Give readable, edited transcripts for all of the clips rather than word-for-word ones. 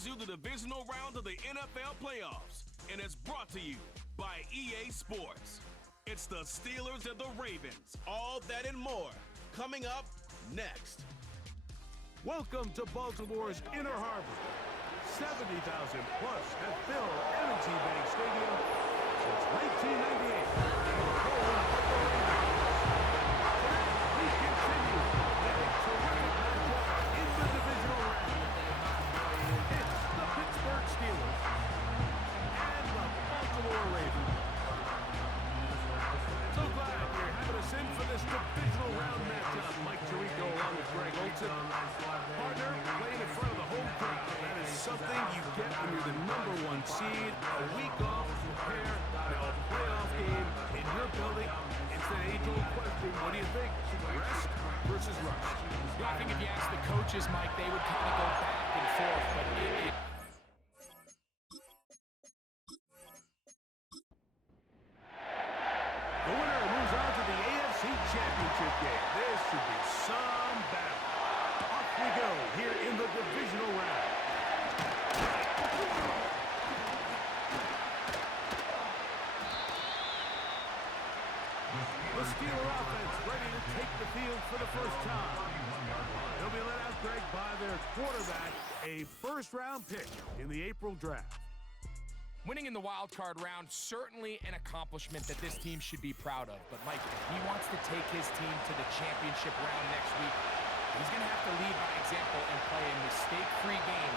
brings you the divisional round of the NFL playoffs, and it's brought to you by EA Sports. It's the Steelers and the Ravens, all that and more, coming up next. Welcome to Baltimore's Inner Harbor. 70,000 plus have filled M&T Bank Stadium since 1998. We continue with a terrific matchup in the divisional round. It's the Pittsburgh Steelers and the Baltimore Ravens. So glad you're having us in for this divisional round matchup. Mike Tirico along with Greg Olson. Partner, playing in front of the home crowd. That is something you get when you're the #1 seed. A week off to prepare. Now a playoff game in your building. It's an age-old question. What do you think? Rest versus rush? Yeah, I think if you ask the coaches, Mike, they would kind of go back and forth. But the winner moves on to the AFC Championship game. This should be some battle. Off we go here in the divisional round. The Steeler offense ready to take the field for the first time. They'll be led out, Greg, by their quarterback, a first-round pick in the April draft. winning in the wild card round, certainly an accomplishment that this team should be proud of. But Mike, if he wants to take his team to the championship round next week, he's going to have to lead by example and play a mistake-free game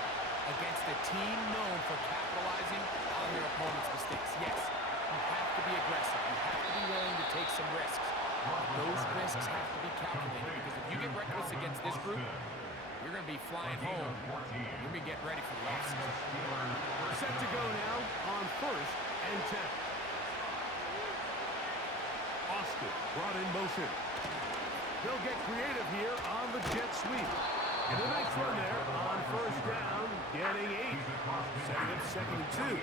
against a team known for capitalizing on their opponent's mistakes. Yes, you have to be aggressive. You have to be willing to take some risks. Those risks have to be calculated, because if you get reckless against this group, you're going to be flying home. You're going to be getting ready for the offseason. Set to go now on 1st and 10. Austin brought in motion. They'll get creative here on the jet sweep. And a nice run there on 1st down, getting 8. Setting up 2nd and 2.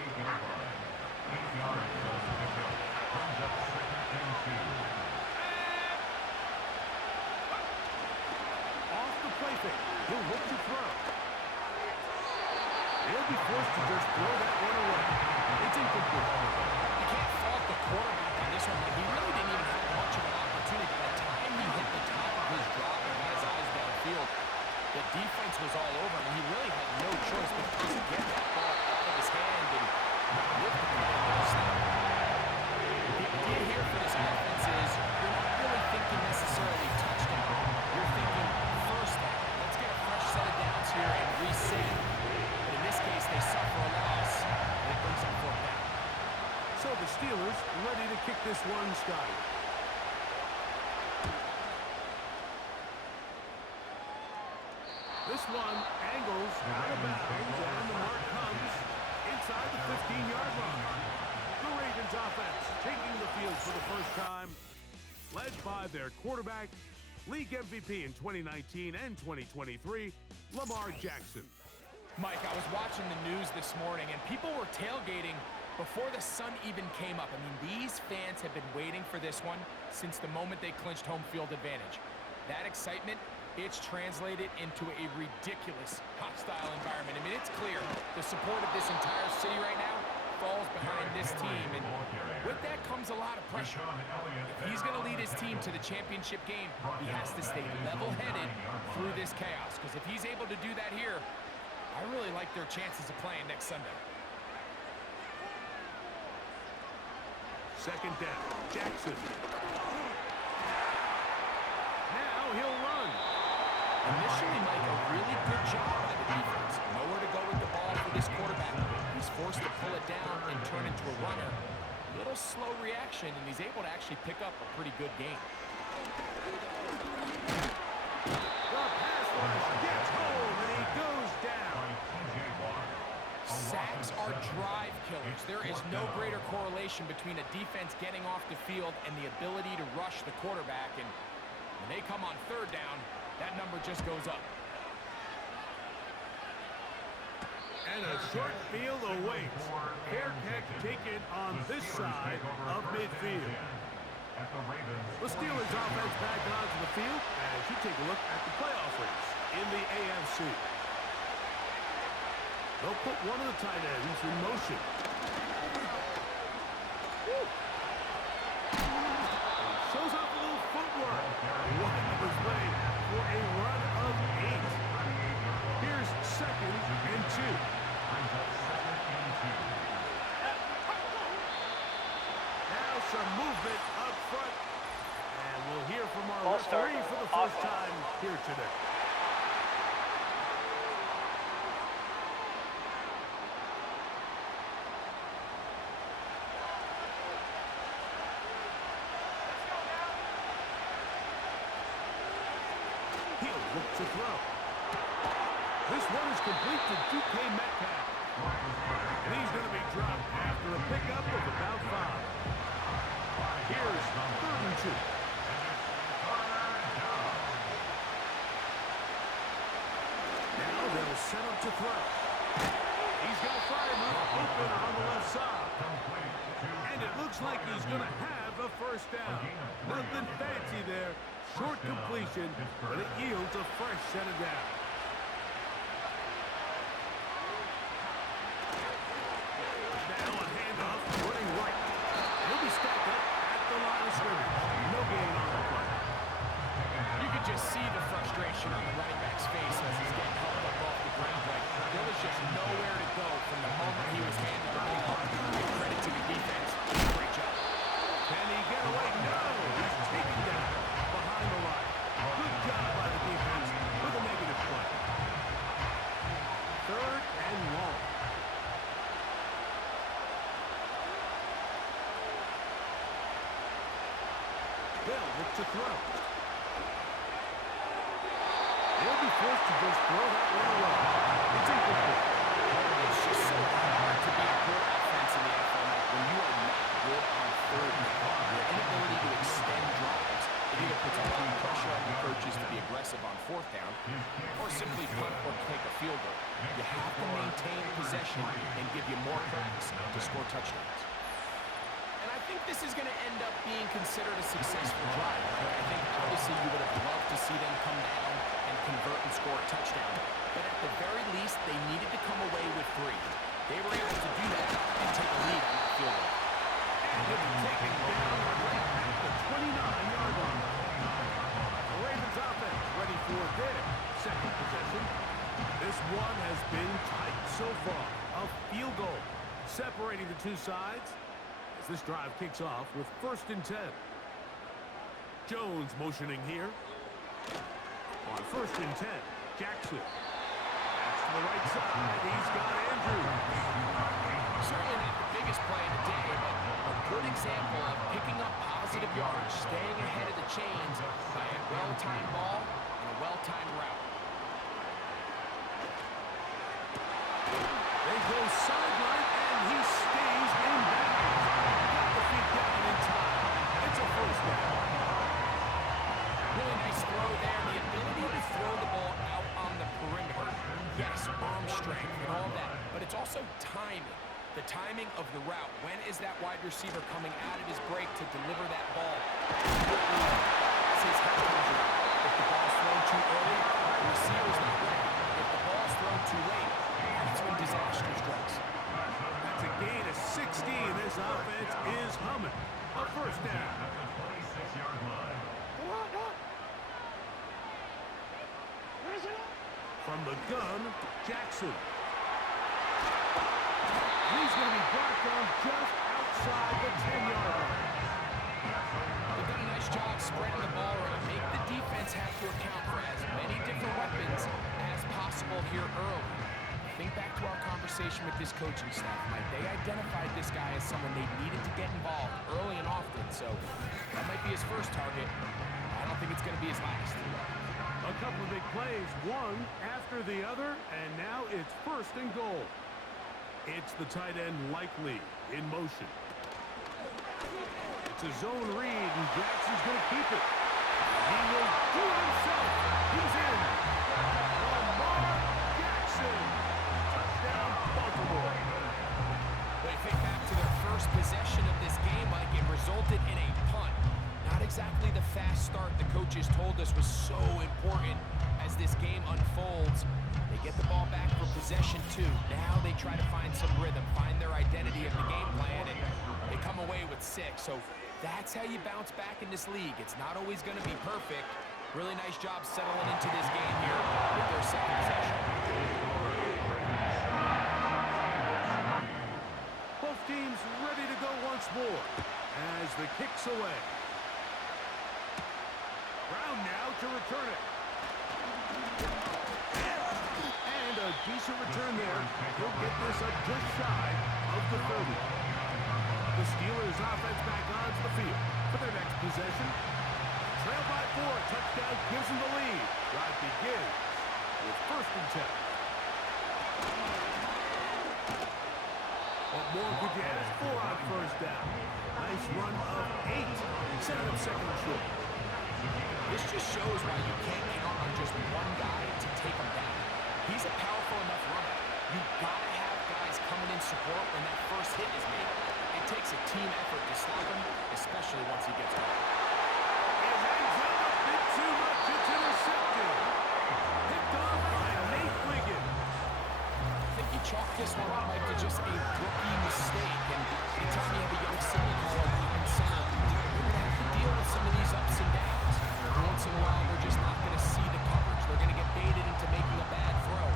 Off the play fake. He'll look to throw. He'll be forced to just throw that one away. It's incomplete. You can't fault the quarterback on this one, but he really didn't even have much of an opportunity. By the time he hit the top of his drop and got his eyes downfield, the defense was all over him, and he really had no choice but to just get that ball out of his hand and lift it into the snap. The idea here for this offense is you're not really thinking necessarily touchdown. You're thinking first down. Let's get a fresh set of downs here and reset. But in this case, they suffer a loss, and it brings up 4th down. So the Steelers ready to kick this one skyward. This one angles out of bounds, and the mark comes inside the 15-yard line. The Ravens offense taking the field for the first time, led by their quarterback, league MVP in 2019 and 2023, Lamar Jackson. Mike, I was watching the news this morning, and people were tailgating before the sun even came up. I mean, these fans have been waiting for this one since the moment they clinched home field advantage. That excitement, it's translated into a ridiculous hostile environment. I mean, it's clear the support of this entire city right now falls behind this team, and with that comes a lot of pressure. If he's going to lead his team to the championship game, he has to stay level-headed through this chaos, because if he's able to do that here, I really like their chances of playing next Sunday. 2nd down, Jackson. Now he'll run. Initially, Mike, a really good job by the defense. Nowhere to go with the ball for this quarterback. He's forced to pull it down and turn into a runner. A little slow reaction, and he's able to actually pick up a pretty good game. The pass rush gets home, and he goes down. Sacks are drive killers. There is no greater correlation between a defense getting off the field and the ability to rush the quarterback. And when they come on 3rd down, that number just goes up. And a short field awaits. Fair catch taken on this side of midfield. The Steelers offense back onto the field as you take a look at the playoff race in the AFC. They'll put one of the tight ends in motion. Shows off a little footwork. One was made for a run of 8. Here's 2nd and 2. Now some movement up front. And we'll hear from our referee for the first time here today. He'll look to throw. This one is complete to DK Metcalf. And he's going to be dropped after a pickup of about 5. Here's 3rd and 2. Now they'll set up to throw. He's got Freiermuth open on the left side. And it looks like he's going to have a first down. Nothing fancy there. Short completion, but it yields a fresh set of downs. Now a handoff, running right. He'll be stacked up at the line of scrimmage. No gain on the play. You could just see the frustration on the running back's face as he's getting helped up off the ground. Like, there was just nowhere to go from the moment he was handed the ball. Give credit to the defense. Great job. Can he get away? No! He's taken down behind the line. Good job by the defense with a negative play. 3rd and long. They'll look to throw. They'll be forced to just throw that one away. It's incomplete. It's just so hard to be a good offense in the NFL when you are not good on 3rd down. Your inability to extend drives, it either puts a lot of pressure on your coaches to be aggressive on 4th down, or simply punt or take a field goal. You have to maintain possession and give you more cracks to score touchdowns. And I think this is going to end up being considered a successful drive. I think obviously you would have loved to see them come down and convert and score a touchdown. But at the very least, they needed to come away with 3. They were able to do that and take a lead on that field goal. And he'll be taken down right at the 29-yard line. The Ravens offense ready for their 2nd possession. This one has been tight so far. A field goal separating the two sides as this drive kicks off with 1st and 10. Jones motioning here. On 1st and 10, Jackson. That's to the right side. He's got Andrews. Certainly not the biggest play of the day, but a good example of picking up positive yards, staying ahead of the chains by a well-timed ball and a well-timed route. They go sideline, and he stays in bounds. Got the feet down in time. It's a first down. Really nice throw there. The ability to throw the ball out on the perimeter. Yes, arm strength and all that, but it's also timing. The timing of the route. When is that wide receiver coming out of his break to deliver that ball? That's his head comes out. If the ball's thrown too early, the receiver's not ready. If the ball's thrown too late, that's when disaster strikes. That's a gain of 16. This offense is humming. A first down. From the gun, Jackson. He's going to be brought down just outside the 10-yard line. They've done a nice job spreading the ball around. Make the defense have to account for as many different weapons as possible here early. Think back to our conversation with this coaching staff, Mike. They identified this guy as someone they needed to get involved early and often, so that might be his first target. I don't think it's going to be his last. A couple of big plays, one after the other, and now it's 1st and goal. It's the tight end Likely in motion. It's a zone read, and Jackson's going to keep it. He will do it himself. He's in. Lamar Jackson. Touchdown, Baltimore. But think back to their first possession of this game, Mike. It resulted in a punt. Not exactly the fast start the coaches told us was so important as this game unfolds. They get get the ball back for possession two. Now they try to find some rhythm, find their identity of the game plan, and they come away with 6. So that's how you bounce back in this league. It's not always going to be perfect. Really nice job settling into this game here with their second possession. Both teams ready to go once more as the kick's away. Brown now to return it. And a decent return there. He'll get this up just shy of the 30. The Steelers offense back onto the field for their next possession. Trail by 4. Touchdown gives them the lead. Drive begins with 1st and 10. What more could you ask for on 1st down? Nice run of 8. Setting up 2nd and short. This just shows why you can't count on just one guy to take him down. He's a powerful enough runner. You've got to have guys coming in support when that first hit is made. It takes a team effort to stop him, especially once he gets going. It hangs up a bit too much. It's intercepted. Picked off by Nate Wiggins. I think you chalk this one up like to just a rookie mistake. And anytime you have a young signal caller behind center, you're going to have to deal with some of these ups and downs. Once in a while, they're just not going to see the coverage. They're going to get baited into making a bad throw.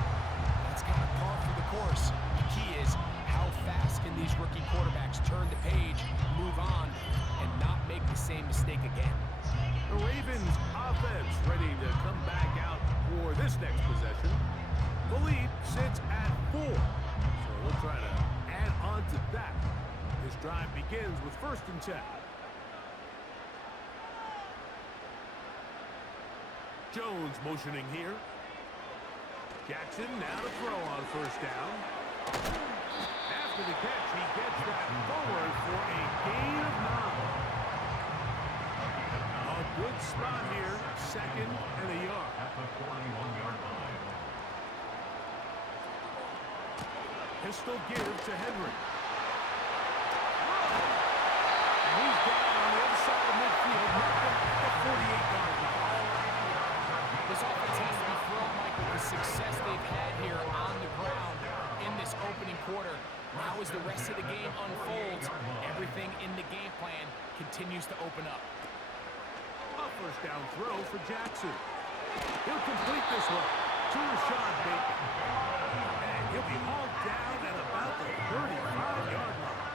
That's kind of par for the course. The key is how fast can these rookie quarterbacks turn the page, move on, and not make the same mistake again. The Ravens offense ready to come back out for this next possession. The lead sits at 4. So we'll try to add on to that. This drive begins with 1st and 10. Jones motioning here. Jackson now to throw on 1st down. After the catch, he gets that forward for a gain of 9. A good spot here, 2nd and a yard. At the 41-yard line. Pistol give to Henry. And he's down on the other side of midfield, marked him at the 48-yard line. This offense has to be thrilled, Michael, the success they've had here on the ground in this opening quarter. Now as the rest of the game unfolds, everything in the game plan continues to open up. A 1st down throw for Jackson. He'll complete this one to Rashad Bateman. And he'll be hauled down at about the 35-yard line.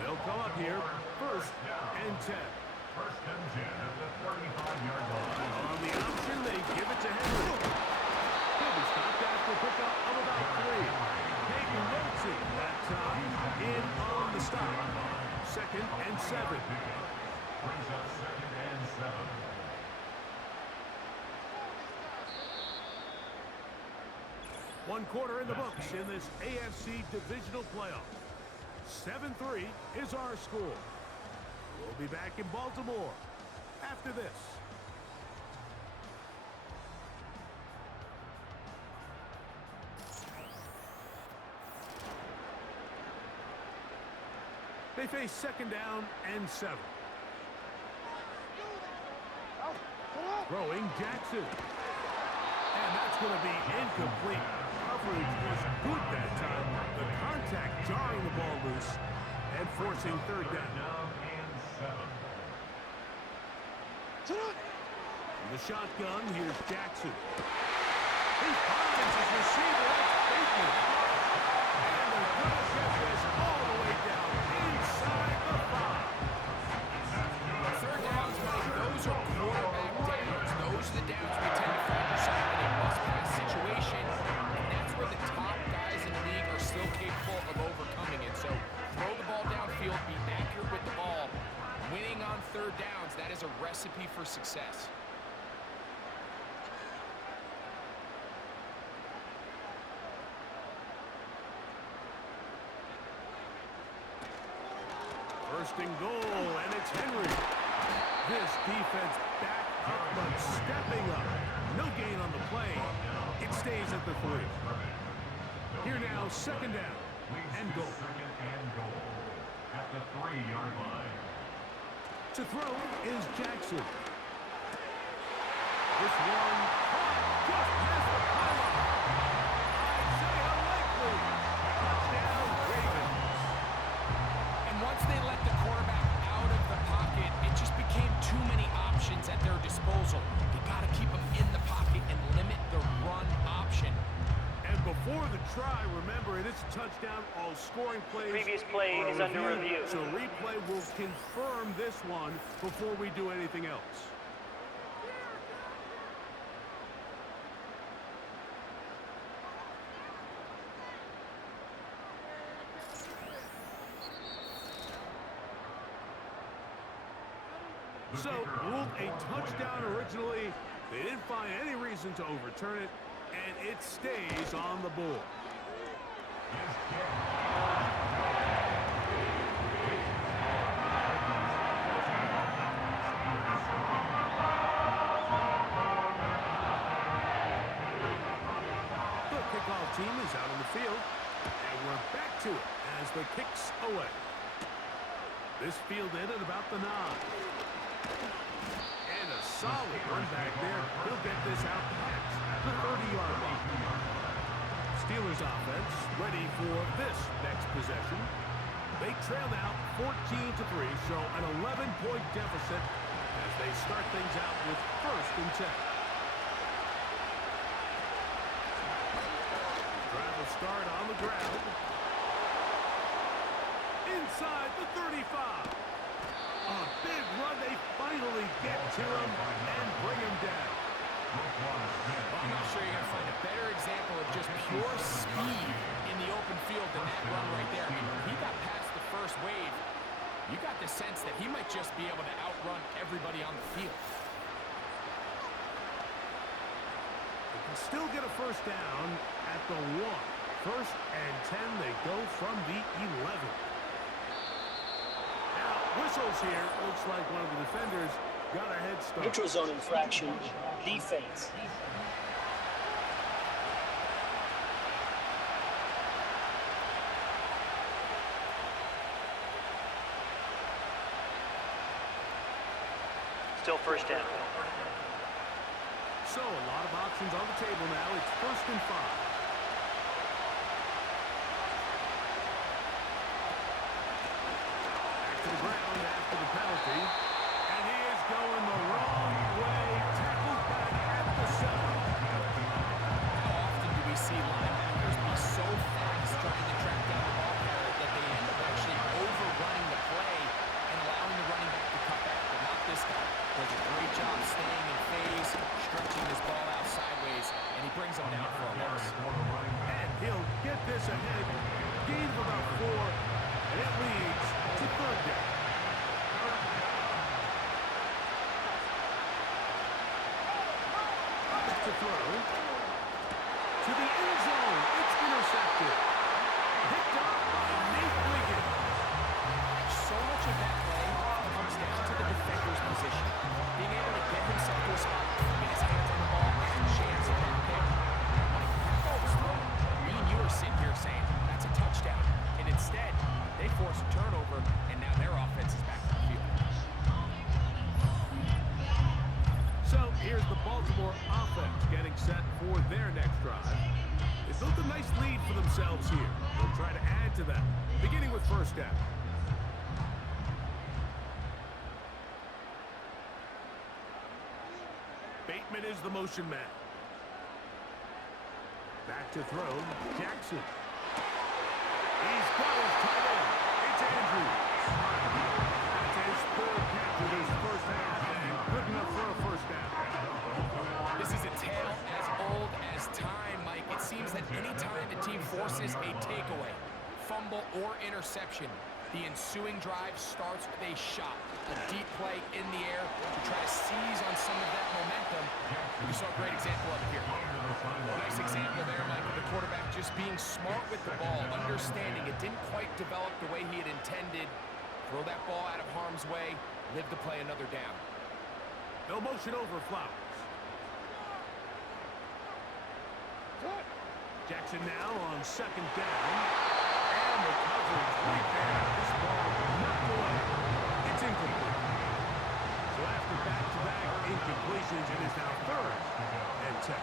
They'll come up here, 1st and 10. 1st and 10 at the 35-yard line. On the option, they give it to Henry. He'll be stopped after a pickup of about 3. Peyton notes it that time in on the stop. 2nd and 7. Brings up 2nd and 7. One quarter in the books in this AFC divisional playoff. 7-3 is our score. We'll be back in Baltimore after this. They face 2nd down and 7. Throwing Jackson. And that's going to be incomplete. Coverage was good that time. The contact jarring the ball loose and forcing 3rd down. From the shotgun, here's Jackson. He finds his receiver. That's Bateman. And they're going to get this all the way down inside the 5. 3rd downs, Mike, those are quarterback downs. Those are the downs we tend to find yourself in a must-pass situation. And that's where the top guys in the league are still capable of overcoming it. So throw the ball downfield, be accurate with the ball. Winning on 3rd downs, that is a recipe for success. First and goal, and it's Henry. This defense back up, but stepping up. No gain on the play. It stays at the 3. Here now, 2nd down and goal. 2nd and goal at the 3-yard line. To throw is Jackson. This one caught just past the pylon. try. Remember, it is a touchdown. All scoring plays. Previous play is under review. So replay will confirm this one before we do anything else. So, ruled a touchdown originally. They didn't find any reason to overturn it, and it stays on the board. The kickoff team is out on the field, and we're back to it as the kick's away. This fielded at about the 9. And a solid run back there. He'll get this out past the 30-yard line. Steelers offense ready for this next possession. They trail out 14-3, so an 11-point deficit as they start things out with 1st and 10. Drive will start on the ground. Inside the 35. A big run. They finally get to him and bring him down. Well, I'm not sure you're going to find a better example of just pure speed in the open field than that run right there. I mean, when he got past the first wave, you got the sense that he might just be able to outrun everybody on the field. They can still get a 1st down at the 1. 1st and 10. They go from the 11. Whistles here. Looks like one of the defenders got a head start. Neutral zone infraction, defense. Still 1st down. So a lot of options on the table now. It's 1st and 5. To the ground after the penalty, and he is going the wrong way, tackled back at the 7. How often do we see linebackers be so fast trying to track down the ball carrier that they end up actually overrunning the play and allowing the running back to cut back? But not this guy. Does a great job staying in phase, stretching his ball out sideways, and he brings him down for a loss. And he'll get this ahead, gain of about 4, and it leads to 3rd down. Back to throw. To the end zone. It's intercepted. Picked up by Nate Wiggins. So much of that play comes down to the defender's position. Being able to get himself to a spot, get his hands on the ball, have a chance at that pick. That ball was thrown. Me and you are sitting here saying, that's a touchdown. And instead, they force a turnover, and now their offense is back on the field. So here's the Baltimore offense getting set for their next drive. They built a nice lead for themselves here. They'll try to add to that, beginning with 1st down. Bateman is the motion man. Back to throw, Jackson. He's got his tight end. It's Andrews. That's his 3rd catch of his 1st half, and good enough for a 1st down. This is a tale as old as time, Mike. It seems that any time the team forces a takeaway, fumble, or interception, the ensuing drive starts with a shot, a deep play in the air to try to seize on some of that momentum. We saw a great example of it here. Nice example there, Mike, of the quarterback just being smart with the ball, understanding it didn't quite develop the way he had intended. Throw that ball out of harm's way, live to play another down. No motion over Flowers. Jackson now on 2nd down. And the coverage right there. This ball knocked away. It's incomplete. So after back-to-back incompletions, it is now 3rd and 10.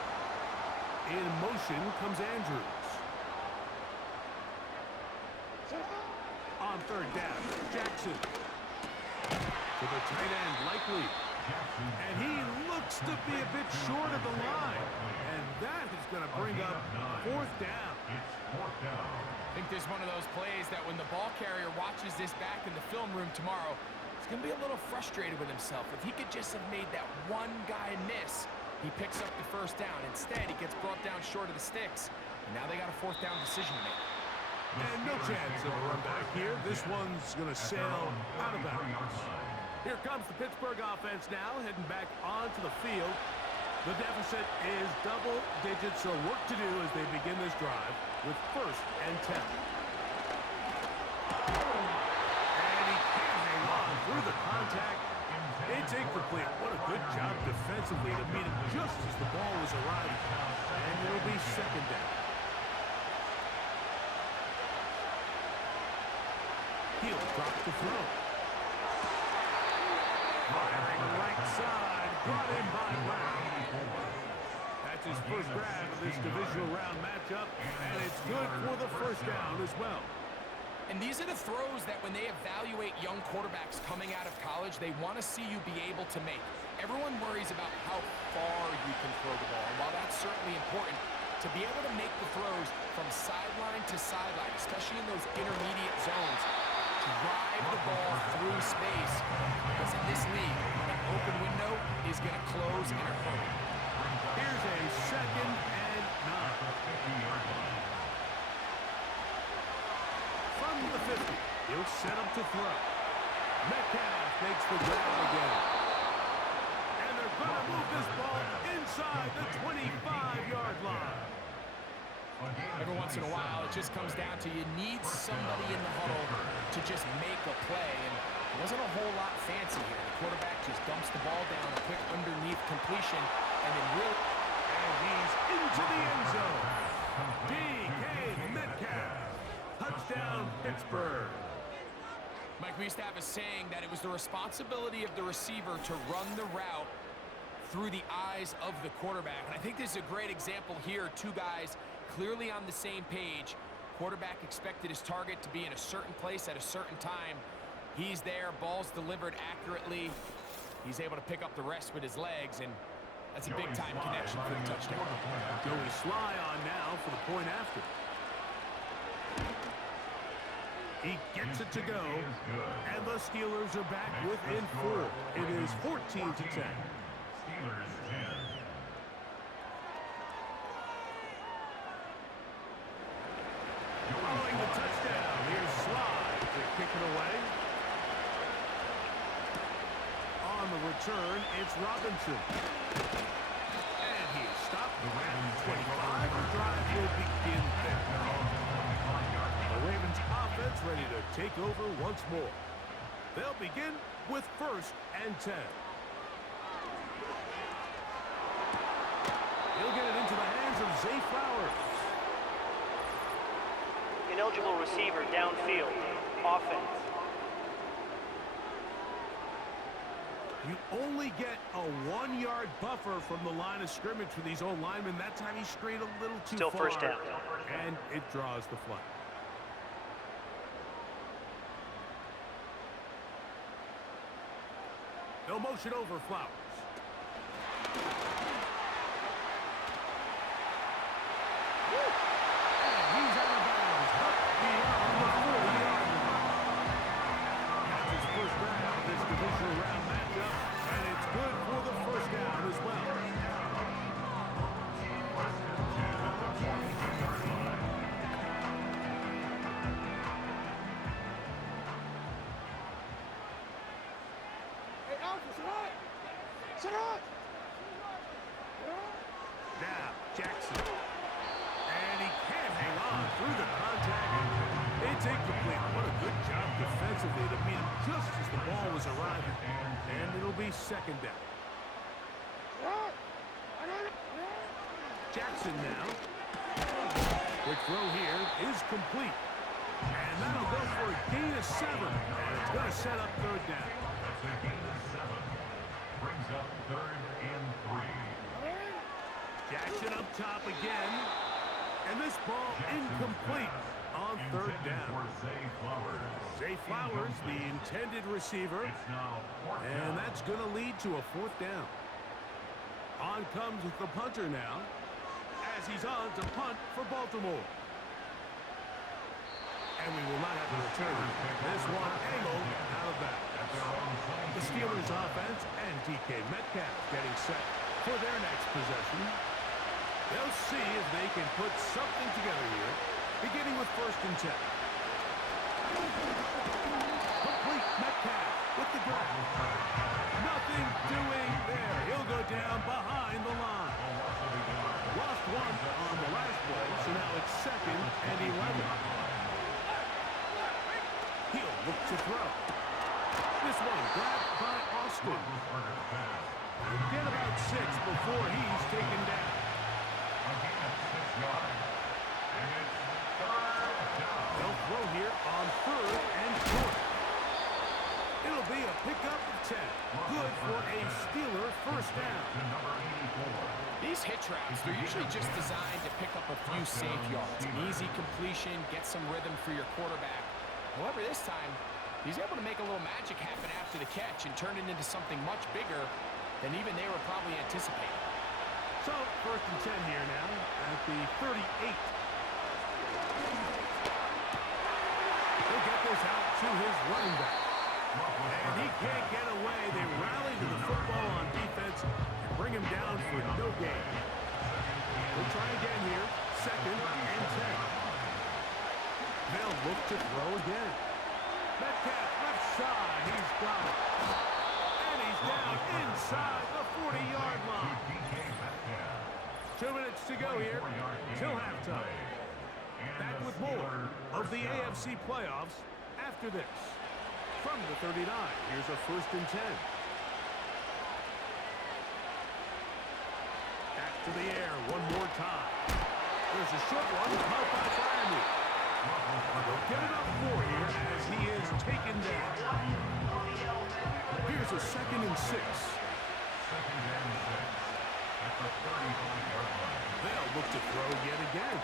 In motion comes Andrews. On 3rd down, Jackson. To the tight end, Likely. And he looks to be a bit short of the line. And that is going to bring up 4th down. It's fourth down. I think there's one of those plays that when the ball carrier watches this back in the film room tomorrow, he's going to be a little frustrated with himself. If he could just have made that one guy miss, he picks up the first down. Instead, he gets brought down short of the sticks. And now they got a fourth down decision to make. And no chance of a run back here. This one's going to sail out of bounds. Here comes the Pittsburgh offense now, heading back onto the field. The deficit is double digits, so work to do as they begin this drive with first and 10. And he can't hang on through the contact. It's incomplete. What a good job defensively to meet him just as the ball was arriving. And it'll be second down. He'll drop the throw. Firing right side, brought in by Brown. That's his first grab of this divisional round matchup, and it's good for the first down as well. And these are the throws that when they evaluate young quarterbacks coming out of college, they want to see you be able to make. Everyone worries about how far you can throw the ball. And while that's certainly important, to be able to make the throws from sideline to sideline, especially in those intermediate zones, drive the ball through space, because in this league, an open window is going to close in a hurry. Here's a second and 9. From the 50, he'll set up to throw. Metcalf makes the grab again. And they're going to move this ball inside the 25-yard line. Every once in a while, it just comes down to you need somebody in the huddle to just make a play. And it wasn't a whole lot fancy here. The quarterback just dumps the ball down, a quick underneath completion, and then really... And he's into the end zone. DK Metcalf. Touchdown, Pittsburgh. Mike, we used to have a saying that it was the responsibility of the receiver to run the route through the eyes of the quarterback. And I think this is a great example here. Two guys clearly on the same page. Quarterback expected his target to be in a certain place at a certain time. He's there, ball's delivered accurately. He's able to pick up the rest with his legs, and that's a big-time connection for the touchdown. Joey Sly on now for the point after. He gets it to go, and the Steelers are back within 4. It is 14-10. Steelers 10. Following the touchdown, here's Sly to kick it away. On the return, it's Robinson. And he is stopped around 25. The drive will begin there. The Ravens offense ready to take over once more. They'll begin with first and 10. He'll get it into the hands of Zay Flowers. Ineligible receiver downfield. Offense. You only get a 1-yard buffer from the line of scrimmage for these old linemen. That time he strayed a little too Still far. first down. And it draws the flag. No motion over Flowers. And he's out of bounds. Up beyond the 40-yard line. That's his first round of this divisional round matchup, and it's good for the first down as well. Now, Jackson. And he can't hang on through the contact. It's incomplete. What a good job defensively to meet him just as the ball was arriving. And it'll be second down. Jackson now. Quick throw here is complete. And that'll go for a gain of 7. And it's going to set up third down. That's a gain of 7. Brings up third and 3. Jackson up top again. And this ball incomplete on third down. Zay Flowers, the intended receiver. And that's going to lead to a fourth down. On comes the punter now, as he's on to punt for Baltimore. And we will not have to return. This one angled out of bounds. The Steelers offense and DK Metcalf getting set for their next possession. They'll see if they can put something together here, beginning with 1st and 10. Complete Metcalf with the grab. Nothing doing there. He'll go down behind the line. Lost one on the last play, so now it's 2nd and 11. He'll look to throw. This one grabbed by Austin. Get about 6 before he's taken down. They'll throw here on 3rd and 4. It'll be a pickup of 10. Good for a Steeler 1st down. These hitch routes, they're usually just designed to pick up a few safe yards. An easy completion, get some rhythm for your quarterback. However, this time, he's able to make a little magic happen after the catch and turn it into something much bigger than even they were probably anticipating. So, 1st and 10 here now at the 38. He'll get this out to his running back. And he can't get away. They rally to the football on defense and bring him down for no gain. We'll try again here. 2nd and 10. They'll look to throw again. Metcalf left side. He's got it. And he's down inside the 40-yard line. 2 minutes to go here till halftime. Back with more of the AFC playoffs after this. From the 39, here's a 1st and 10. Back to the air one more time. There's a short one caught by Freiermuth. They'll get it up 4 here as he is taken down. Here's a 2nd and 6. They'll look to throw yet again.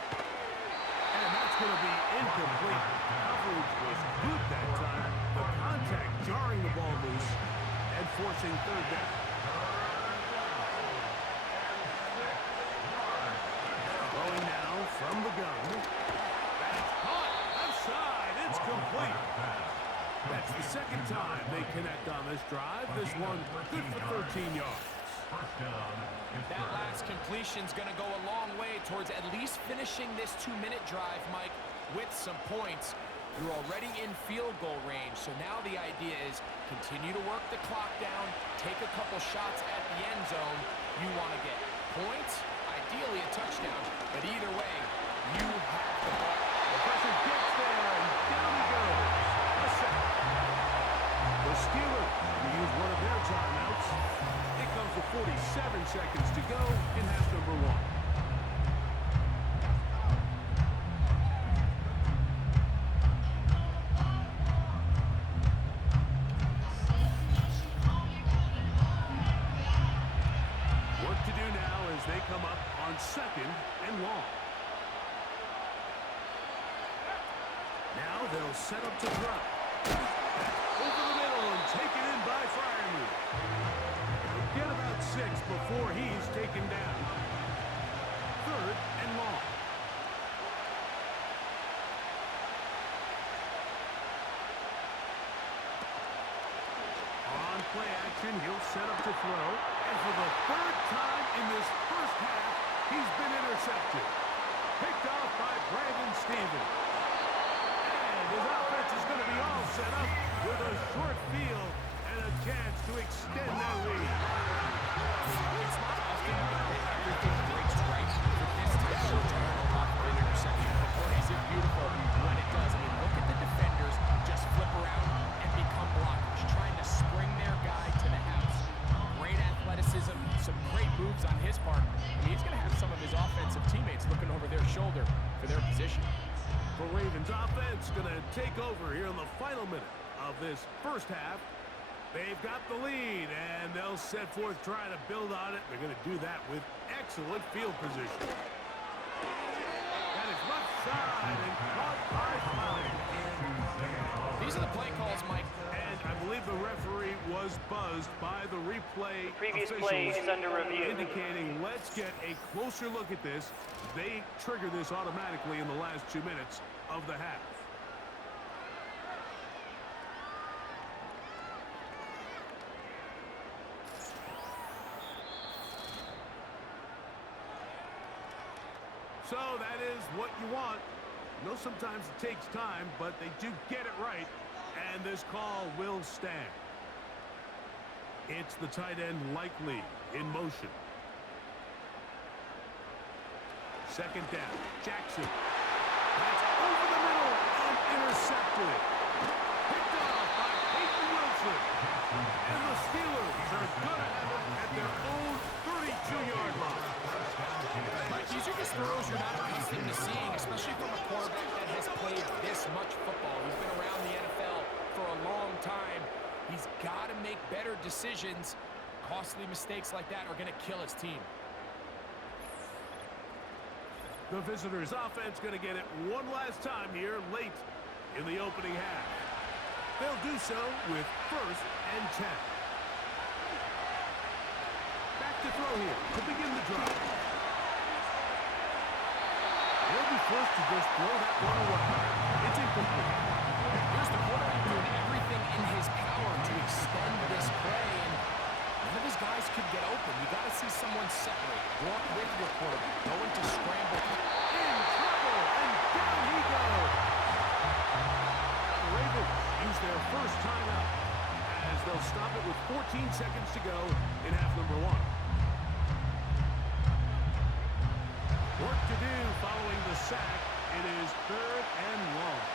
And that's going to be incomplete. Coverage was good that time. The contact jarring the ball loose and forcing 3rd down. Throwing now from the gun. That's caught. Outside. It's complete. That's the 2nd time they connect on this drive. This one good for 13 yards. That last completion's going to go a long way towards at least finishing this 2-minute drive, Mike, with some points. You're already in field goal range, so now the idea is continue to work the clock down, take a couple shots at the end zone. You want to get points, ideally a touchdown, but either way, you have the ball. The pressure gets there, and down he goes. A sack. The Steelers use one of their timeouts. It comes with 47 seconds to go in half number 1. Work to do now as they come up on 2nd and long. Now they'll set up to throw. Over the middle and taken in by Freiermuth. He'll get about 6 before he's taken down. 3rd and long. On play action, he'll set up to throw. And for the 3rd time in this 1st half, he's been intercepted. Picked off by Brandon Stevens. And his offense is going to be all set up with a short field and a chance to extend their lead. It's not often that everything breaks right with this type of return off of an interception. But boy, is it beautiful when it does. I mean, look at the defenders just flip around and become blockers, trying to spring their guy to the house. Great athleticism, some great moves on his part. I mean, he's going to have some of his offensive teammates looking over their shoulder for their position. The Ravens offense going to take over here in the final minute of this 1st half. They've got the lead, and they'll set forth trying to build on it. They're going to do that with excellent field position. That is left side and caught by Fine. These are the play calls, Mike. And I believe the referee was buzzed by the replay Previous officials, play is under review. indicating let's get a closer look at this. They trigger this automatically in the last 2 minutes of the half. So that is what you want. I know sometimes it takes time, but they do get it right. And this call will stand. It's the tight end likely in motion. Second down. Jackson. That's over the middle and intercepted. Picked off by Peyton Wilson. And the Steelers are going to have it at their own 32-yard line. Mike, these are just throws you're not accustomed to seeing, especially from a quarterback that has played this much football. He's been around the NFL for a long time. He's got to make better decisions. Costly mistakes like that are going to kill his team. The visitors' offense going to get it one last time here late in the opening half. They'll do so with 1st and 10. Back to throw here to begin the drive. He'll be forced to just throw that one away. It's incomplete. Here's the quarterback doing everything in his power to extend this play, and none of his guys could get open. You got to see someone separate. Walk with your quarterback. Go into scramble. In trouble, and down he goes. The Ravens use their first timeout as they'll stop it with 14 seconds to go in half number 1. Work to do following the sack. It is 3rd and long.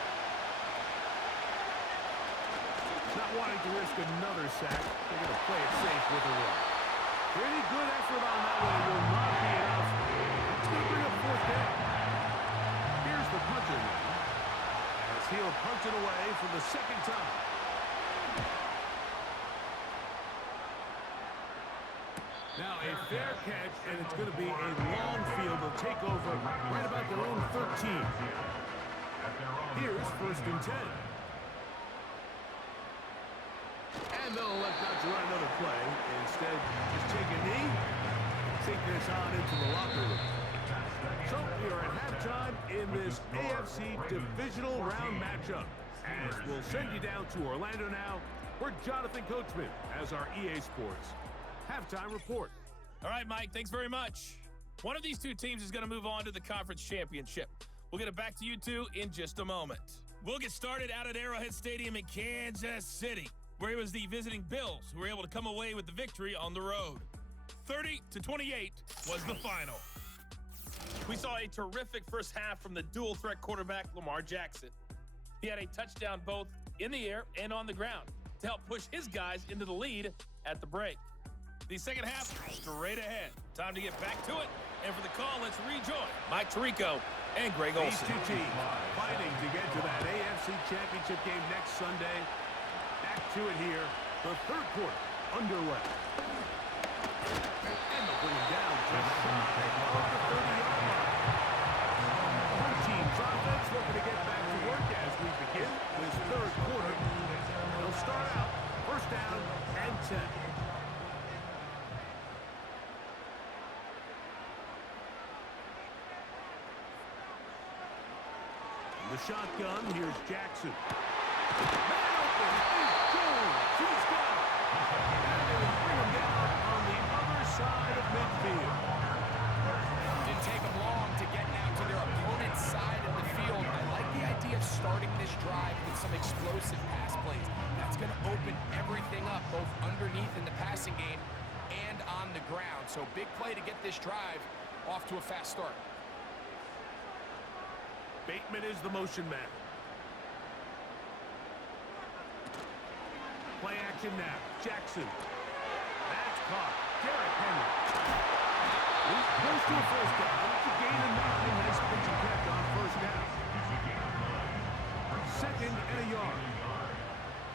Not wanting to risk another sack, they're going to play it safe with a run. Pretty good effort on that one. It will not be enough. It's going to bring up 4th down. Here's the punter now, as he'll punt it away for the 2nd time. Now a fair catch, and it's going to be a long field. They'll take over right about their own 13. Here's 1st and 10. And they'll elect not to run another play. Instead, just take a knee, take this on into the locker room. So we are at halftime in this AFC divisional round matchup. As we'll send you down to Orlando now, where Jonathan Coachman has our EA Sports halftime report. All right, Mike, thanks very much. One of these two teams is going to move on to the conference championship. We'll get it back to you two in just a moment. We'll get started out at Arrowhead Stadium in Kansas City, where it was the visiting Bills who were able to come away with the victory on the road. 30-28 was the final. We saw a terrific first half from the dual-threat quarterback, Lamar Jackson. He had a touchdown both in the air and on the ground to help push his guys into the lead at the break. The second half, straight ahead. Time to get back to it. And for the call, let's rejoin Mike Tirico and Greg Olsen. These two teams fighting to get to that AFC Championship game next Sunday. Back to it here. The 3rd quarter underway. And they'll bring him down just shy of the 30-yard line. The home team's offense looking to get back to work as we begin this 3rd quarter. They'll start out 1st down and 10. The shotgun, here's Jackson. Man open is Jones. He's got it. And they will bring him down on the other side of midfield. Didn't take them long to get now to their opponent's side of the field. I like the idea of starting this drive with some explosive pass plays. That's going to open everything up, both underneath in the passing game and on the ground. So big play to get this drive off to a fast start. Bateman is the motion man. Play action now. Jackson. That's caught. Derrick Henry. He's close to a 1st down. To gain a nice pitch and catch on 1st down. 2nd and a yard.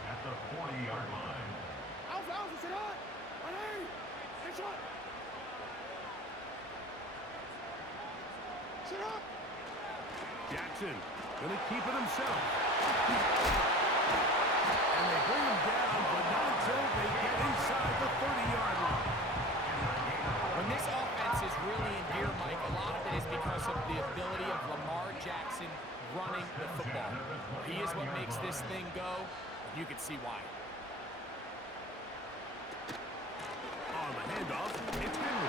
At the 40-yard line. Alpha, sit on. On A. And shot. Sit up. Jackson gonna keep it himself. And they bring him down, but not until they get inside the 30-yard line. When this offense is really in gear, Mike, a lot of it is because of the ability of Lamar Jackson running the football. He is what makes this thing go. You can see why. On the handoff, it's Henry.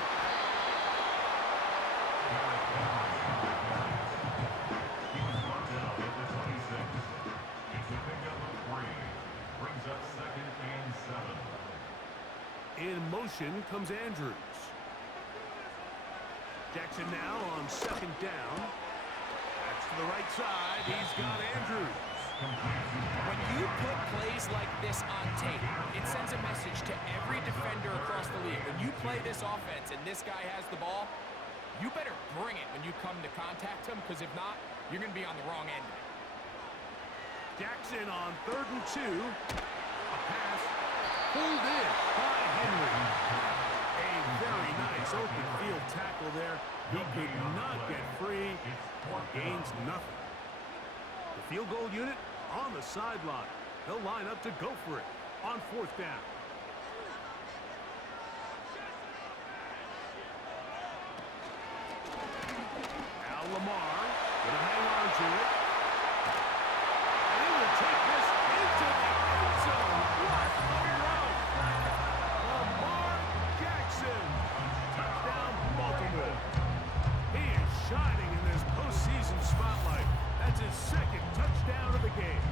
motion comes Andrews. Jackson now on second down. That's to the right side. He's got Andrews. When you put plays like this on tape, it sends a message to every defender across the league. When you play this offense and this guy has the ball, you better bring it when you come to contact him, because if not, you're going to be on the wrong end of it. Jackson on 3rd and 2. A pass pulled in by Henry. A very nice open field tackle there. He could not get free. Gains nothing. The field goal unit on the sideline. They'll line up to go for it on 4th down. Now Lamar going to hang on to it. And he will take this into the end zone. What a run! Lamar Jackson. Touchdown, Baltimore. He is shining in this postseason spotlight. That's his 2nd touchdown of the game.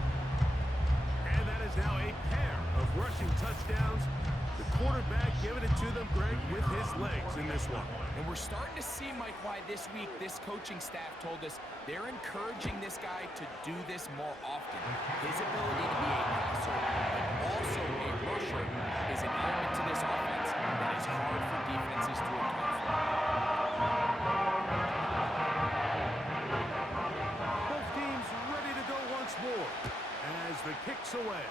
And that is now a pair of rushing touchdowns. The quarterback giving it to them, Greg, with his legs in this one. And we're starting to see, Mike, why this week this coaching staff told us they're encouraging this guy to do this more often. His ability to be a passer, but also a rusher, is an element to this offense that is hard for defenses to account for. Both teams ready to go once more as the kick's away.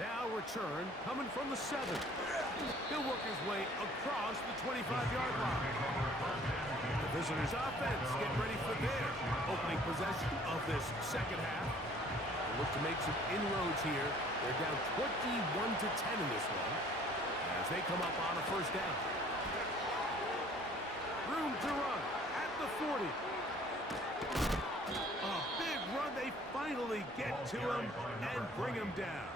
Now return coming from the 7. He'll work his way across the 25-yard line. The visitors' offense get ready for their opening possession of this second half. They look to make some inroads here. They're down 21-10 in this one as they come up on a 1st down. Room to run at the 40. A big run. They finally get to him and bring him down.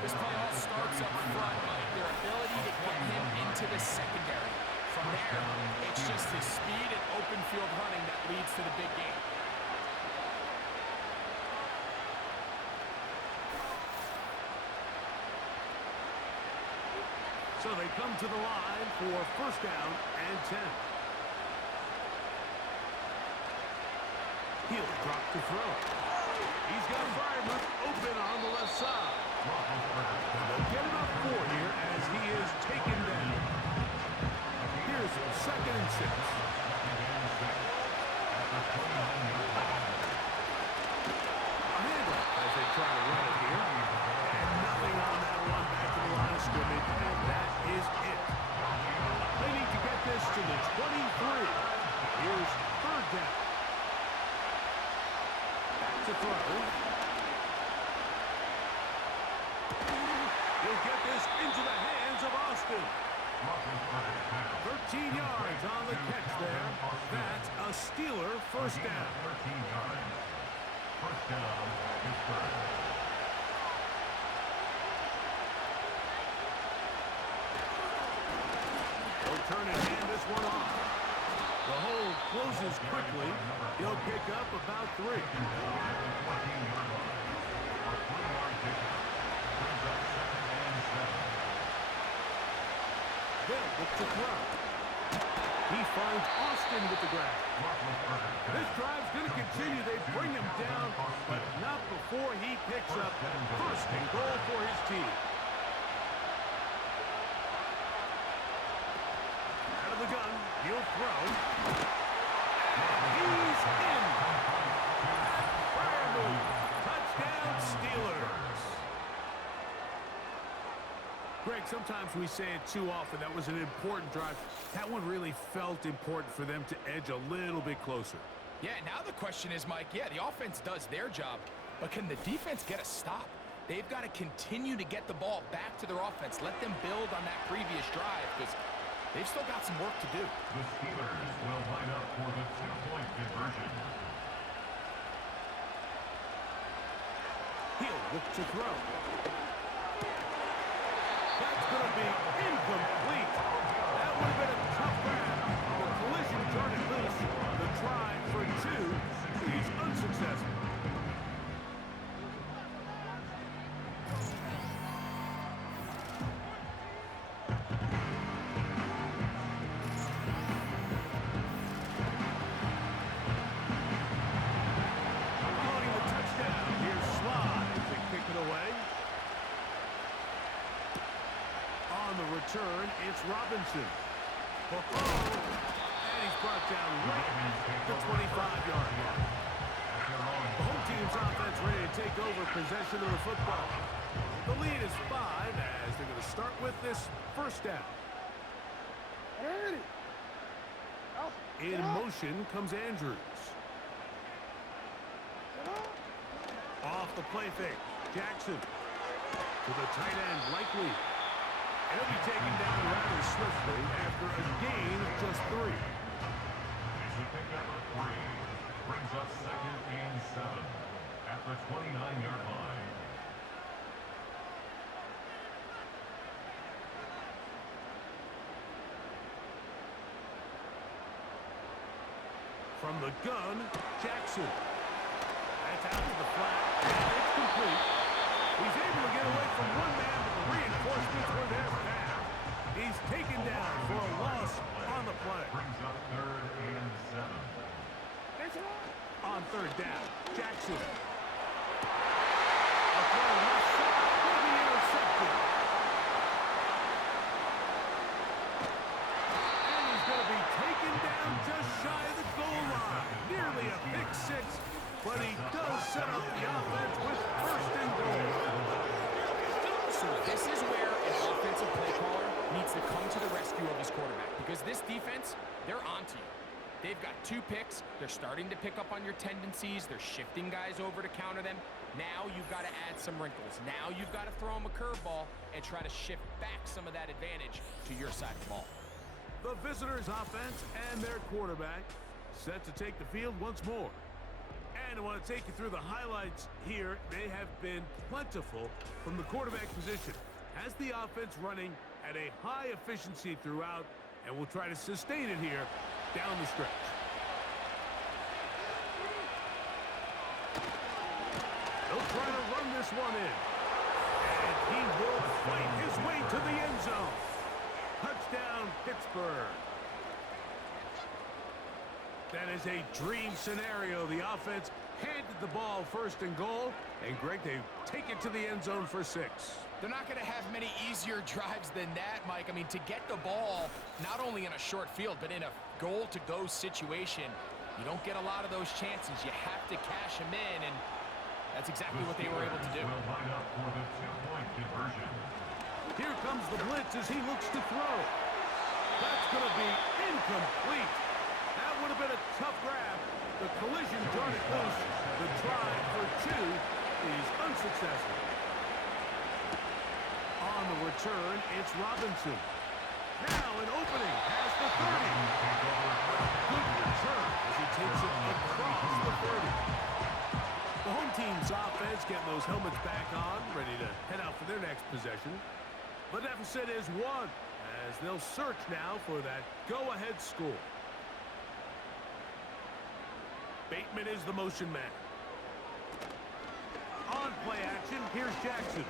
This play all starts up front, Mike. Their ability to get him into the secondary. From there, it's just his speed and open field running that leads to the big game. So they come to the line for 1st down and 10. He'll drop to throw. He's got Fireman open on the left side. And they'll get it up 4 here as he is taken down. Here's 2nd and 6. A handoff as they try to run it here. And nothing on that one back to the line of scrimmage, and that is it. They need to get this to the 23. Here's 3rd down. Back to throw. He'll get this into the hands of Austin. 13 yards on the catch there. That's a Steeler 1st down. 13 yards. 1st down, Pittsburgh. They'll turn and hand this one off. The hole closes quickly. He'll pick up about 3. They'll look to throw. He finds Austin with the grab. This drive's going to continue. They bring him down, but not before he picks up 1st and goal for his team. Out of the gun, he'll throw. He's in. Fire move. Touchdown, Steelers. Greg, sometimes we say it too often. That was an important drive. That one really felt important for them to edge a little bit closer. Yeah, now the question is, Mike, yeah, the offense does their job, but can the defense get a stop? They've got to continue to get the ball back to their offense. Let them build on that previous drive, because they've still got some work to do. The Steelers will line up for the 2-point conversion. He'll look to throw. That's going to be incomplete. That would have been a tough grab. The collision turned it loose. The try for 2 is unsuccessful. Robinson. And he's brought down right at the 25-yard line. The home team's offense ready to take over possession of the football. The lead is 5 as they're going to start with this first down. In motion comes Andrews. Off the play fake. Jackson to the tight end, Likely. He'll be taken down rather swiftly after a gain of just 3. It's a pickup of 3. Brings up 2nd and 7 at the 29-yard line. From the gun, Jackson. That's out to the flat, and it's complete. He's able to get away from one man, but the reinforcements were there fast. He's taken down for a loss on the play. Brings up 3rd and 7. On 3rd down, Jackson. A throw left side will be intercepted. And he's going to be taken down just shy of the goal line. Nearly a pick 6, but he does set up the offense with 1st and goal. So this is where an offensive play caller needs to come to the rescue of his quarterback, because this defense, they're onto you. They've got 2 picks. They're starting to pick up on your tendencies. They're shifting guys over to counter them. Now you've got to add some wrinkles. Now you've got to throw them a curveball and try to shift back some of that advantage to your side of the ball. The visitors' offense and their quarterback set to take the field once more. And I want to take you through the highlights here. They have been plentiful from the quarterback position. Has the offense running at a high efficiency throughout, and we'll try to sustain it here down the stretch. They'll try to run this one in. And he will fight his way to the end zone. Touchdown, Pittsburgh. That is a dream scenario. The offense handed the ball 1st and goal. And, Greg, they take it to the end zone for 6. They're not going to have many easier drives than that, Mike. I mean, to get the ball, not only in a short field, but in a goal-to-go situation, you don't get a lot of those chances. You have to cash them in, and that's exactly what they were able to do. Will line up for the 2-point conversion. Here comes the blitz as he looks to throw. That's going to be incomplete. That would have been a tough grab. The collision jarred it loose. The try for 2 is unsuccessful. On the return, it's Robinson. Now an opening past the 30. Good return as he takes it across the 30. The home team's offense getting those helmets back on, ready to head out for their next possession. The deficit is 1 as they'll search now for that go-ahead score. Bateman is the motion man. On play action, here's Jackson.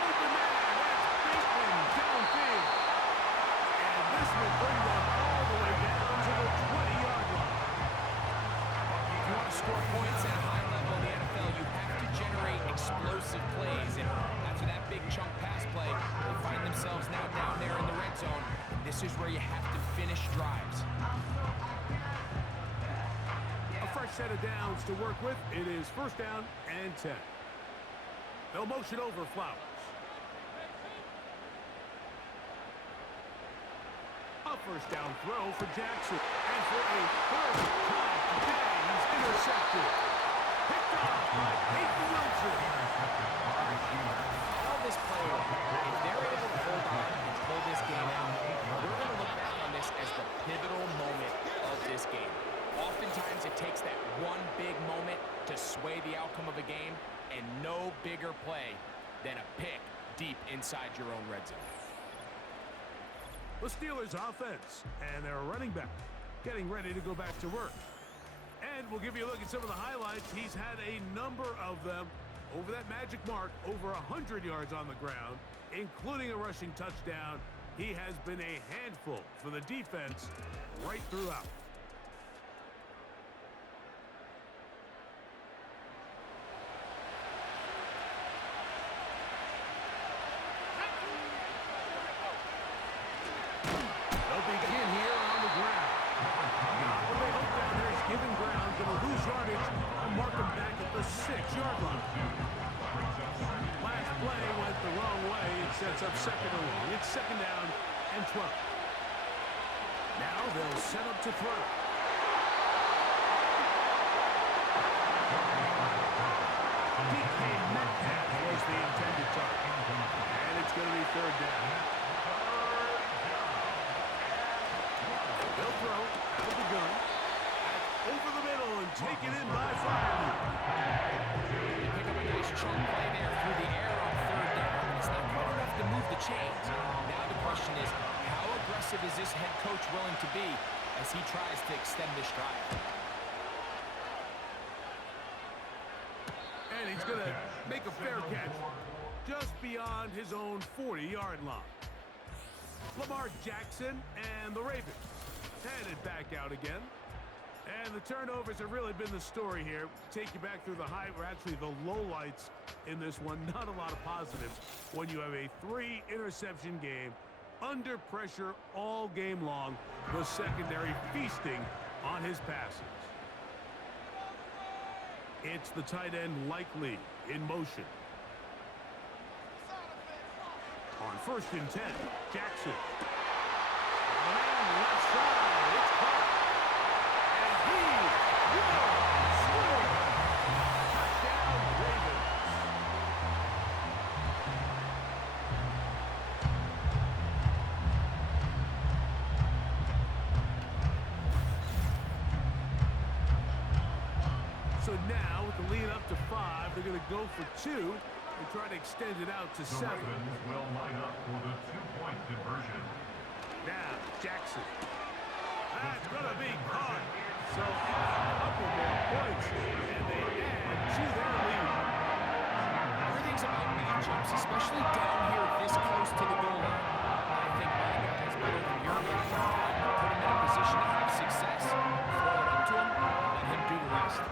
Open man, that's Bateman downfield. And this will bring them all the way down to the 20-yard line. If you want to score points at a high level in the NFL, you have to generate explosive plays. And after that big chunk pass play, they find themselves now down there in the red zone. And this is where you have to finish drives. Fresh set of downs to work with. It is 1st down and 10. They'll motion over Flowers. A 1st down throw for Jackson. And for a 3rd time today, he's intercepted. Picked off by Peyton Wilson. All this play, if they're able to hold on and pull this game out, we're going to look back on this as the pivotal moment of this game. Oftentimes it takes that one big moment to sway the outcome of a game, and no bigger play than a pick deep inside your own red zone. The Steelers offense and their running back getting ready to go back to work. And we'll give you a look at some of the highlights. He's had a number of them over that magic mark, over 100 yards on the ground, including a rushing touchdown. He has been a handful for the defense right throughout. sets up second and long. It's second down and 12. Now they'll set up to throw. DK Metcalf was the intended target. And it's going to be third down. They'll throw out of the gun. Over the middle and taken in by Freiermuth. They pick up a nice chunk play there through the air on third down. It's not quite enough to move the chains. Now the question is, how aggressive is this head coach willing to be as he tries to extend this drive? And he's going to make a fair catch just beyond his own 40-yard line. Lamar Jackson and the Ravens headed back out again. And the turnovers have really been the story here. Take you back through the high, or actually the lowlights in this one. Not a lot of positives when you have a 3-interception game under pressure all game long. The secondary feasting on his passes. It's the tight end Likely in motion. On 1st and 10, Jackson. Man left side. It's caught. And he will score. Touchdown, Ravens. So now, with the lead up to 5, they're going to go for 2 and try to extend it out to 7. The Ravens will line up for the 2-point conversion. Now, Jackson. That's going to be caught. So a couple more points, and they add to their lead. Everything's about matchups, especially down here this close to the goal line. I think my guy is better than your guy. Put him in a position to have success. Throw it up to him, let him do the rest.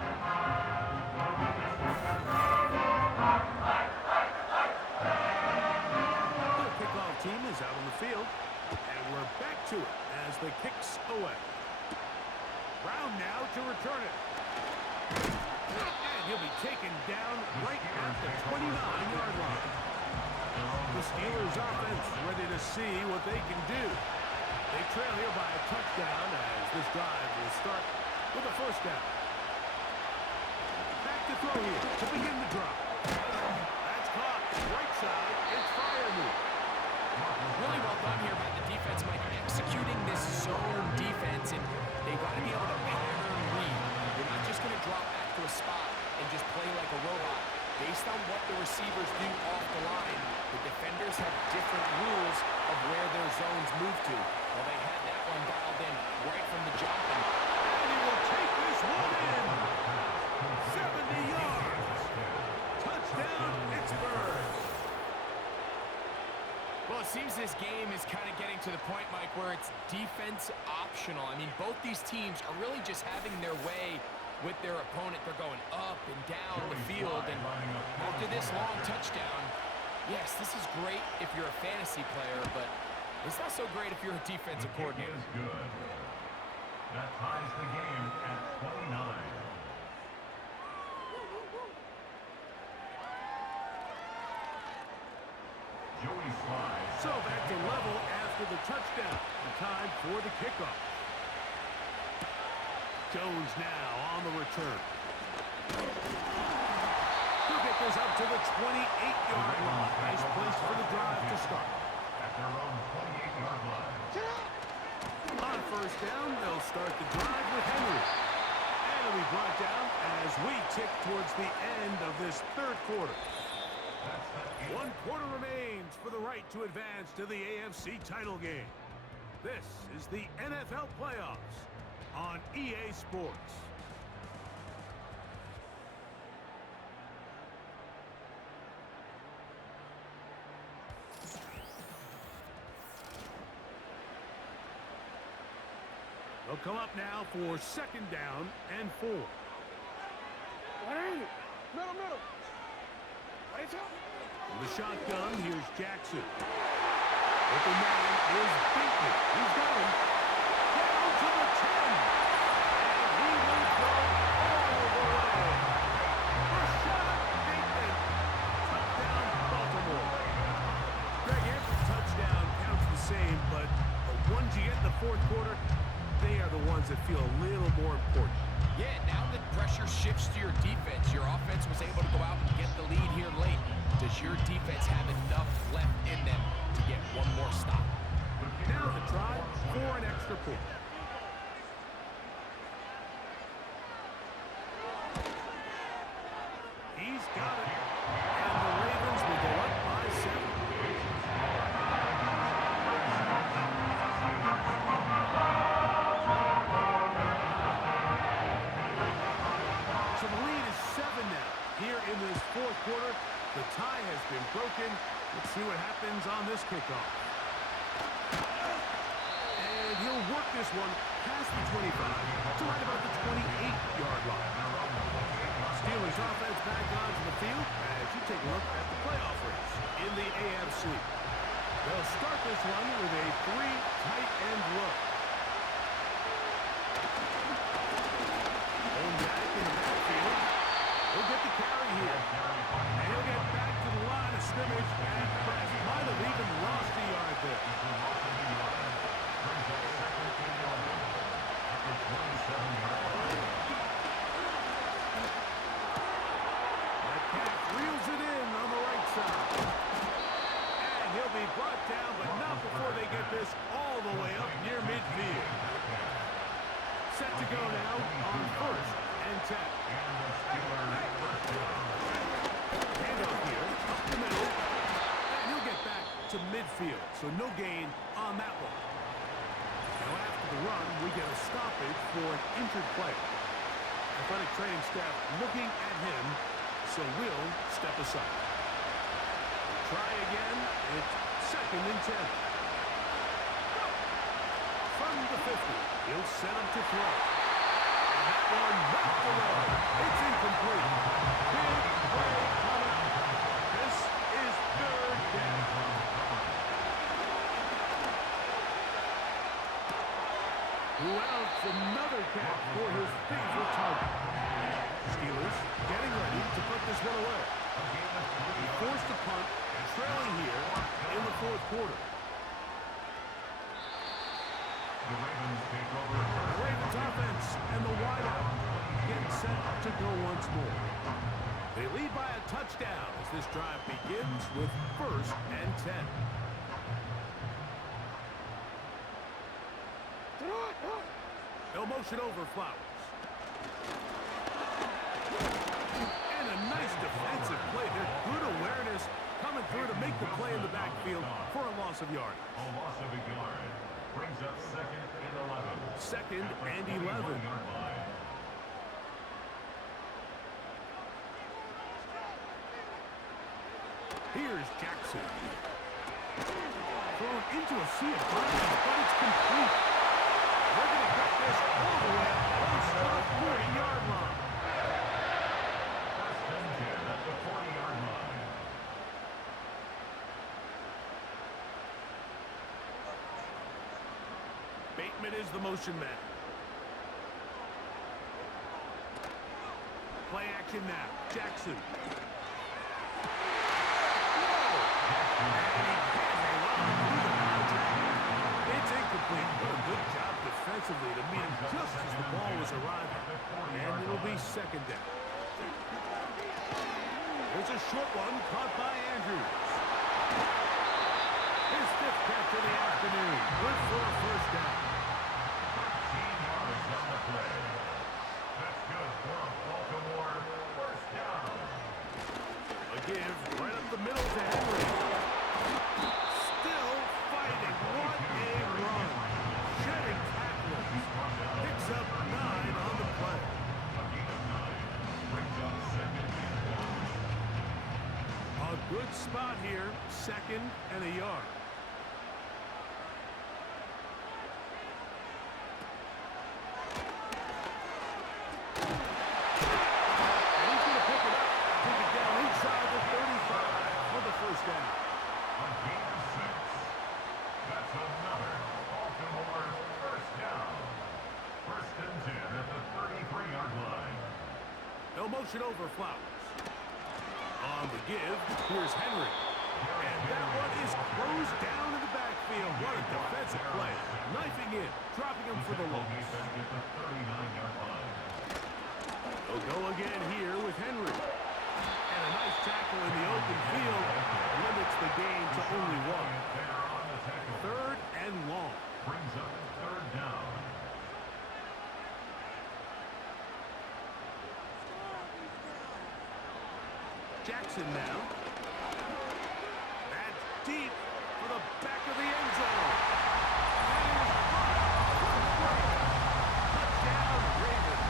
The kickoff team is out on the field, and we're back to it as the kicks away. Brown now to return it. And he'll be taken down right at the 29-yard line. The Steelers offense ready to see what they can do. They trail here by a touchdown as this drive will start with a first down. Back to throw here to begin the drive. That's caught. Right side, it's Freiermuth. Really well done here by the defense, Mike, executing this zone defense, and they've got to be able to pattern read. They're not just going to drop back to a spot and just play like a robot. Based on what the receivers do off the line, the defenders have different rules of where their zones move to. Well, they had that one dialed in right from the jump, and And he will take this one in. 70 yards. Touchdown, Pittsburgh. well, it seems this game is kind of getting to the point, Mike, where it's defense optional. I mean, both these teams are really just having their way with their opponent. They're going up and down the field, and after this long touchdown, yes, this is great if you're a fantasy player, but it's not so great if you're a defensive coordinator. Is good. That ties the game at 29. Joey slides. So back to level after the touchdown. And time for the kickoff. Jones now on the return. He'll get this up to the 28-yard line. Nice place for the drive to start. At their own 28-yard line. On first down, they'll start the drive with Henry. And it'll be brought down as we tick towards the end of this third quarter. 1 quarter remains for the right to advance to the AFC title game. This is the NFL playoffs on EA Sports. They'll come up now for second down and 4. With the shotgun, here's Jackson. Open man is beaten. He's got him. Down to the 10. And he will go all the way. Rashad Bateman. Touchdown, Baltimore. Greg, in the fourth quarter, they are the ones that feel a little more important. Yeah, now that pressure shifts to your defense, your offense was able to go out and get the lead here late. Does your defense have enough left in them to get one more stop? Now the try for an extra point. He's got it. And the Ravens will go up by 7. So the lead is 7 now. Here in this fourth quarter, the tie has been broken. Let's see what happens on this kickoff. And he'll work this one past the 25 to right about the 28-yard line. Steelers offense back onto the field as you take a look at the playoff race in the AFC. They'll start this one with a 3 tight end look. Home back in the backfield. He'll get the carry here. And he'll get back to the line of scrimmage and perhaps might have even lost a yard there. That cat reels it in on the right side. And he'll be brought down, but not before they get this all the way up near midfield. Set to go now on 1st and 10. Handoff here, up the middle. And he'll get back to midfield, so no gain on that one. Now after the run, we get a stoppage for an injured player. Athletic training staff looking at him, so we'll step aside. Try again. It's 2nd and 10. From the 50, he'll set him to throw. And that one knocked away. It's incomplete. Big play coming up. This is 3rd down. Who else? Another catch for his favorite target. Steelers getting ready to put this one away. He forced a punt, trailing here in the fourth quarter. The Ravens take over. The Ravens offense and the wideout get set to go once more. They lead by a touchdown as this drive begins with 1st and 10. They'll motion over Flowers. And a nice defensive play there. Good awareness coming through to make the play in the backfield for a loss of yard. A loss of a yard. Brings up 2nd and 11. 2nd and 11. Here's Jackson. Thrown into a sea of bodies, but it's complete. They're going to cut this all the way up close to the 40-yard line. 1st and 10 at the 40-yard line. Bateman is the motion man. Play action now. Jackson. It's incomplete. What a good job defensively to meet him just as the ball was arriving. And it'll be 2nd down. There's a short one caught by Andrews. His 5th catch of the afternoon. Good for a 1st down. 13 yards on the play. That's good for a Baltimore 1st down. A give right up the middle to Henry. Still fighting. What a run. Shedding tackles. Picks up 9 on the play. A gain of 9. Brings up 2nd and 1. A good spot here. 2nd and a yard. Motion over Flowers. On the give, here's Henry. And that one is closed down in the backfield. field. What a defensive play. Knifing in, dropping him for the loss. They'll go again here with Henry. And a nice tackle in the open field limits the gain to only one. 3rd and long. Brings up 3rd down. Jackson now. That's deep for the back of the end zone. Touchdown, Ravens.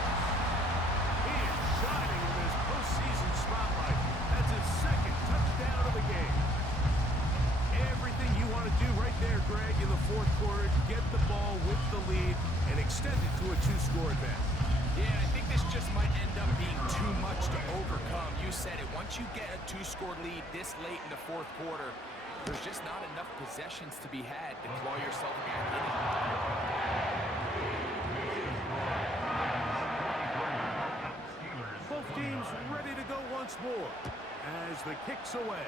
He is shining in this postseason spotlight. That's his 2nd touchdown of the game. Everything you want to do right there, Greg, in the 4th quarter, get the ball with the lead and extend it to a 2-score advantage. Yeah, I think this just might end up being too much to overcome. You said it. Once you get a 2-score lead this late in the 4th quarter, there's just not enough possessions to be had to claw yourself back in it. Both teams ready to go once more as the kick's away.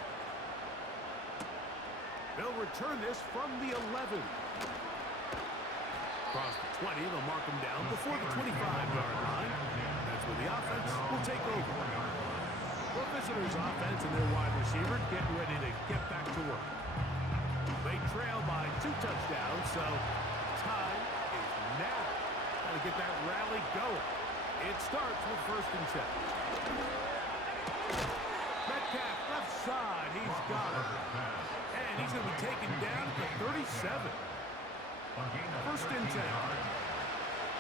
They'll return this from the 11. Across the 20, they'll mark him down before the 25-yard line. That's where the offense will take over. The visitors' offense and their wide receiver getting ready to get back to work. They trail by 2 touchdowns, so time is now. Got to get that rally going. It starts with 1st and 10. Metcalf left side, he's got it. And he's going to be taken down to 37. 1st and 10.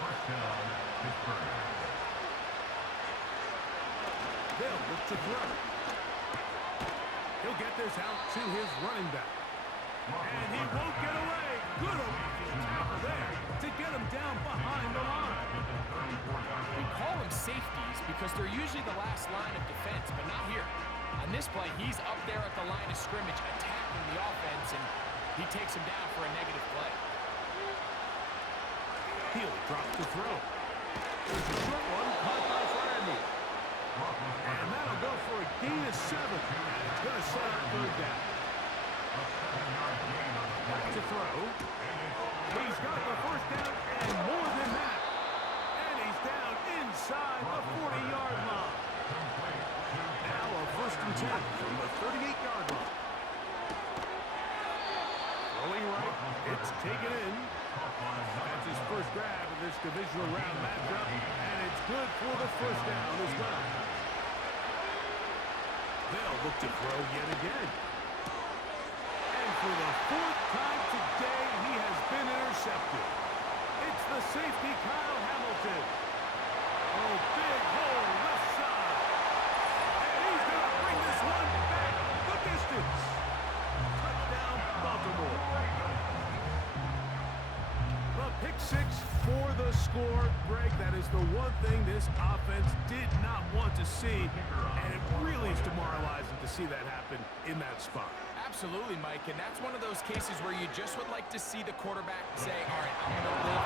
First down, Pittsburgh. They'll look to throw. He'll get this out to his running back. And he won't get away. Good tackle there to get him down behind the line. We call them safeties because they're usually the last line of defense, but not here. On this play, he's up there at the line of scrimmage attacking the offense, and he takes him down for a negative play. He'll drop to throw. There's a short one caught by Fryermuth. And that'll go for a gain of 7. And it's going to set up 3rd down. Back to throw. He's got the 1st down and more than that. And he's down inside the 40-yard line. Now a 1st and 10 from the 38-yard line. Throwing right. It's taken in. That's his 1st grab of this divisional round matchup, and it's good for the 1st down as well. They'll look to throw yet again. And for the 4th time today, he has been intercepted. It's the safety, Kyle Hamilton. Oh, big hole left side. And he's going to bring this one back the distance. Touchdown, Baltimore. The pick 6 for the score. Greg, that is the one thing this offense did not want to see, and it really is demoralizing to see that happen in that spot. Absolutely, Mike, and that's one of those cases where you just would like to see the quarterback say, all right, I'm going to roll